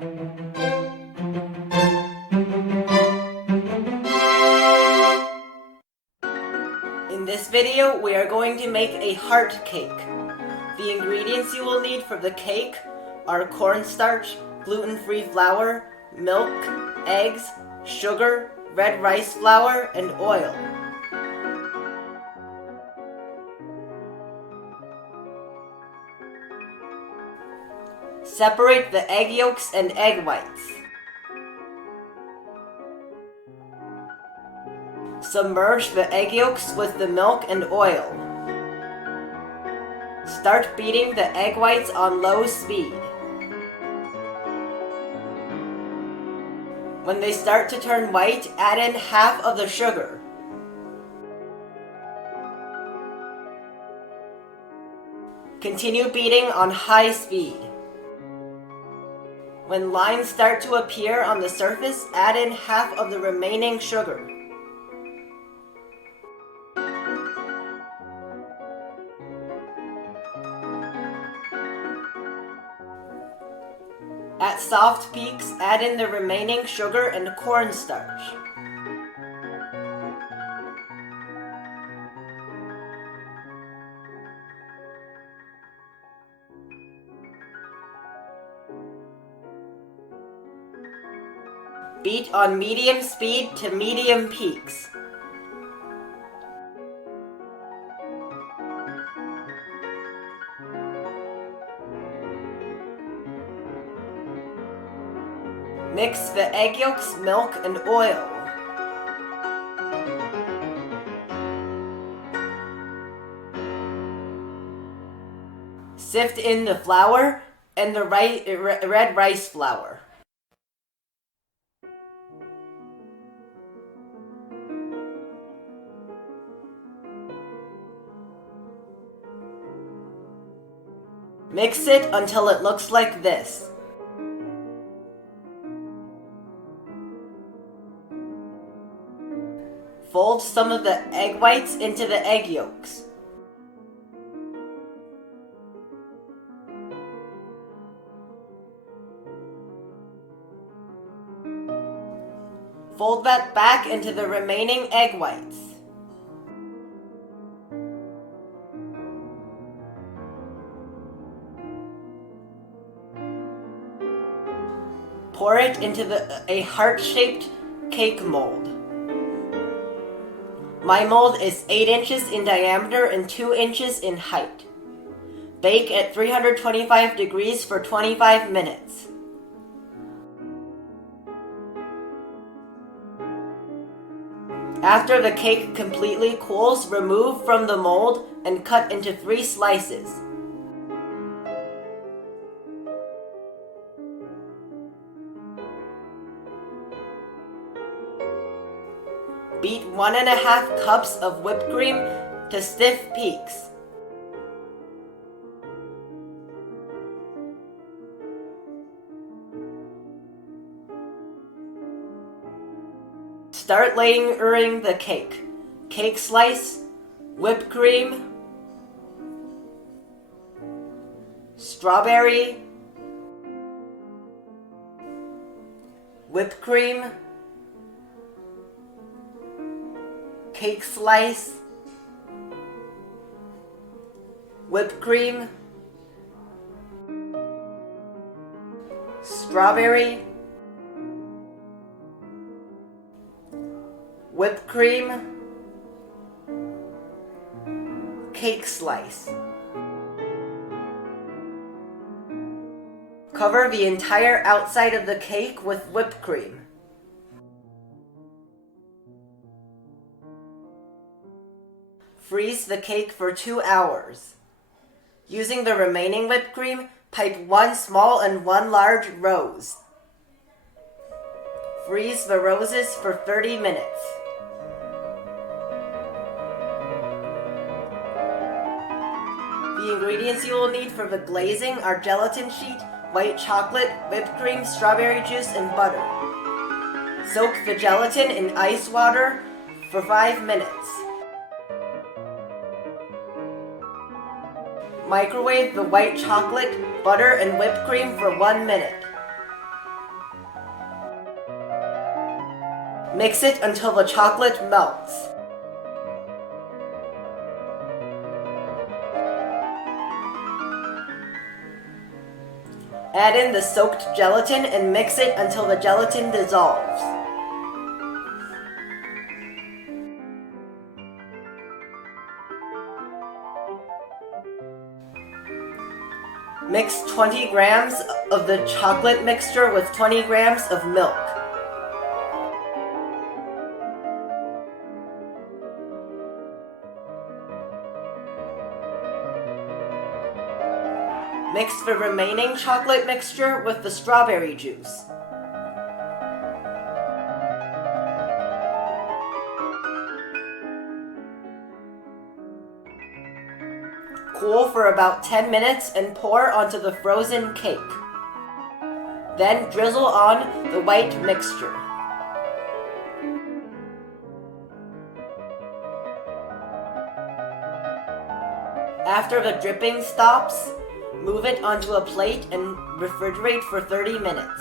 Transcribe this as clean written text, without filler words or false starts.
In this video, we are going to make a heart cake. The ingredients you will need for the cake are cornstarch, gluten-free flour, milk, eggs, sugar, red rice flour, and oil. Separate the egg yolks and egg whites. Submerge the egg yolks with the milk and oil. Start beating the egg whites on low speed. When they start to turn white, add in half of the sugar. Continue beating on high speed. When lines start to appear on the surface, add in half of the remaining sugar. At soft peaks, add in the remaining sugar and cornstarch. Beat on medium speed to medium peaks. Mix the egg yolks, milk, and oil. Sift in the flour and the red rice flour. Mix it until it looks like this. Fold some of the egg whites into the egg yolks. Fold that back into the remaining egg whites. Pour it into a heart-shaped cake mold. My mold is 8 inches in diameter and 2 inches in height. Bake at 325 degrees for 25 minutes. After the cake completely cools, remove from the mold and cut into 3 slices. Beat 1½ cups of whipped cream to stiff peaks. Start layering the cake. Cake slice, whipped cream, strawberry, whipped cream, cake slice, whipped cream, strawberry, whipped cream, cake slice. Cover the entire outside of the cake with whipped cream. Freeze the cake for 2 hours. Using the remaining whipped cream, pipe 1 small and 1 large rose. Freeze the roses for 30 minutes. The ingredients you will need for the glazing are gelatin sheet, white chocolate, whipped cream, strawberry juice, and butter. Soak the gelatin in ice water for 5 minutes. Microwave the white chocolate, butter, and whipped cream for 1 minute. Mix it until the chocolate melts. Add in the soaked gelatin and mix it until the gelatin dissolves. Mix 20 grams of the chocolate mixture with 20 grams of milk. Mix the remaining chocolate mixture with the strawberry juice. Cool for about 10 minutes and pour onto the frozen cake. Then drizzle on the white mixture. After the dripping stops, move it onto a plate and refrigerate for 30 minutes.